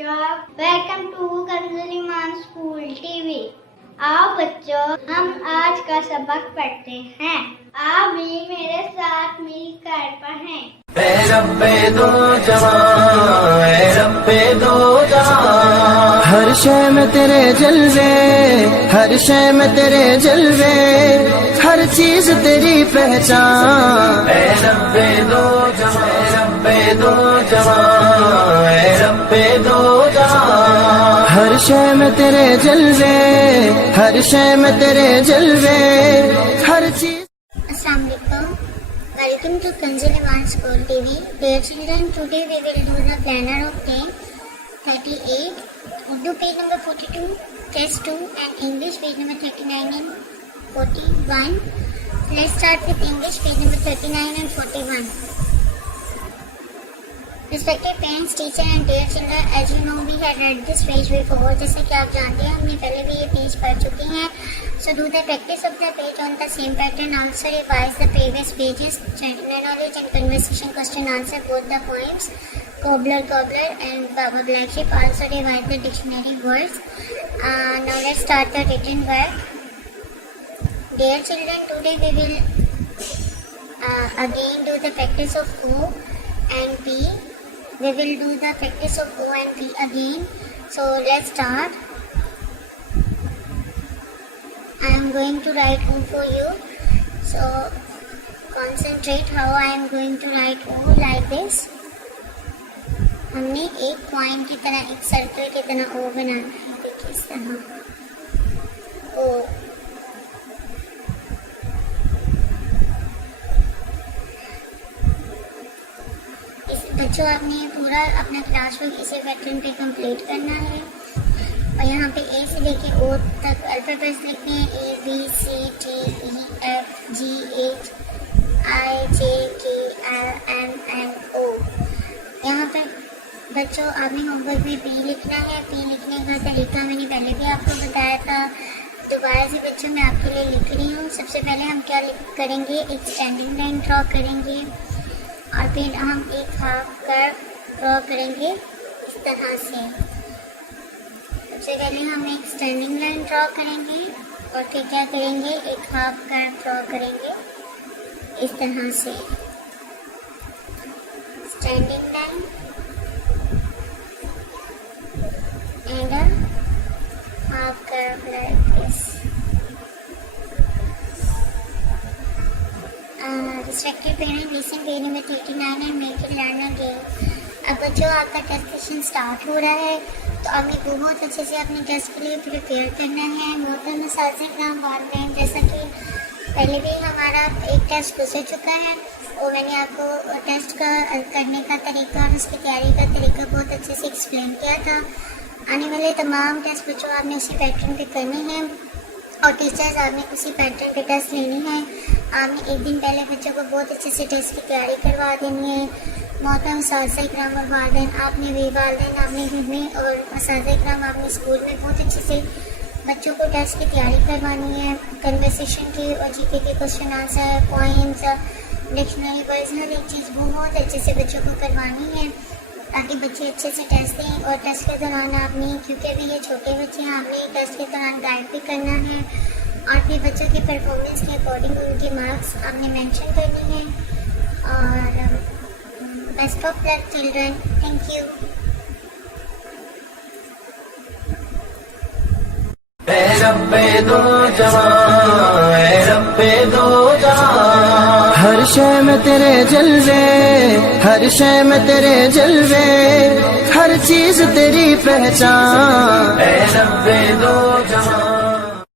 बच्चों, welcome to Kanzul Iman school TV. आओ बच्चों, हम आज का सबक पढ़ते हैं। आप भी मेरे साथ मिलकर पढ़ें। ऐ रब्बे दो जहां, ऐ रब्बे दो जहां, हर शय में तेरे जलवे, हर शय में तेरे जलवे, हर चीज तेरी पहचान। ऐ रब्बे दो जहां, ऐ रब्बे दो जहां, ऐ रब्बे दो जहां, हर शय में तेरे जलवे, हर शय में तेरे जलवे, हर चीज। Welcome to Kanzul Iman School TV. Dear children, today we will do the planner of day 38, Urdu page number 42, test 2 and English page number 39 and 41. Let's start with English page number 39 and 41. Respected parents, teacher and dear children, as you know we had read this page before. जैसे कि आप जानते हैं हमने पहले भी ये पेज पढ़ चुके हैं. So do the practice of the page on the same pattern. Also revise the previous pages. General knowledge and conversation question answer both the poems. Cobbler and Baba Black Sheep. Also revise the dictionary words. Now let's start the written work. Dear children, today we will again do the practice of O and P. We will do the practice of O and P again. So let's start. I am going to write O for you. So concentrate how I am going to write O like this. हमने एक पॉइंट की तरह, एक सर्कल की तरह O बनाना है. देखिए इस तरह O. बच्चों, आपने पूरा अपना क्लासवर्क इसी पैटर्न पे कंप्लीट करना है. और यहाँ पे ए से लेके ओ तक अल्फाबेट्स लिखने हैं. A B C D E F G H I J K L M N O. यहाँ पे बच्चों आपने होमवर्क में पी लिखना है. पी लिखने का तरीका मैंने पहले भी आपको बताया था. दोबारा से बच्चों मैं आपके लिए लिख रही हूँ. सबसे पहले हम क्या करेंगे, एक स्टैंडिंग लाइन ड्रॉ करेंगे और फिर हम एक हाफ कर्व ड्रॉ करेंगे इस तरह से. सबसे पहले हम एक स्टैंडिंग लाइन ड्रॉ करेंगे और फिर क्या करेंगे, एक हाफ कर्व ड्रॉ करेंगे इस तरह से. Standing line and a half curve like this. Respected parents, listen page number 39 and make it learn again. अब बच्चों आपका टेस्ट सेशन स्टार्ट हो रहा है, तो आपने बहुत अच्छे से अपने टेस्ट के लिए प्रिपेयर करना है. मोहतरम साज़िक़राम वालिदैन, जैसा कि पहले भी हमारा एक टेस्ट गुजर चुका है और मैंने आपको टेस्ट का करने का तरीका और उसकी तैयारी का तरीका बहुत अच्छे से एक्सप्लेन किया था. आने वाले तमाम टेस्ट बच्चों आपने उसी पैटर्न पे करने हैं और टीचर्स आपने उसी पैटर्न पे टेस्ट लेनी है. आपने एक दिन पहले बच्चों को बहुत अच्छे से टेस्ट की तैयारी करवा देनी है. मोहतरम साज़िक़राम और वालिदैन, आपने भी वालिदैन आपने घर में और साज़िक़राम आपने स्कूल में बहुत अच्छे से बच्चों को टेस्ट की तैयारी करवानी है. कन्वर्सेशन की और जीके के question answer, points, dictionary words, हर एक चीज़ बहुत अच्छे से बच्चों को करवानी है ताकि बच्चे अच्छे से टेस्ट दें. और टेस्ट के दौरान आपने, क्योंकि अभी ये छोटे बच्चे हैं, आपने टेस्ट के दौरान गाइड भी करना है और फिर बच्चों की परफॉर्मेंस के अकॉर्डिंग उनके मार्क्स आपने मेंशन करनी है. और best of luck children. Thank you. ऐ रब्बे दो जहां, ऐ रब्बे दो जहां, हर शय में तेरे जलवे, हर शय में तेरे जलवे, हर चीज तेरी पहचान. ऐ रब्बे दो जहां.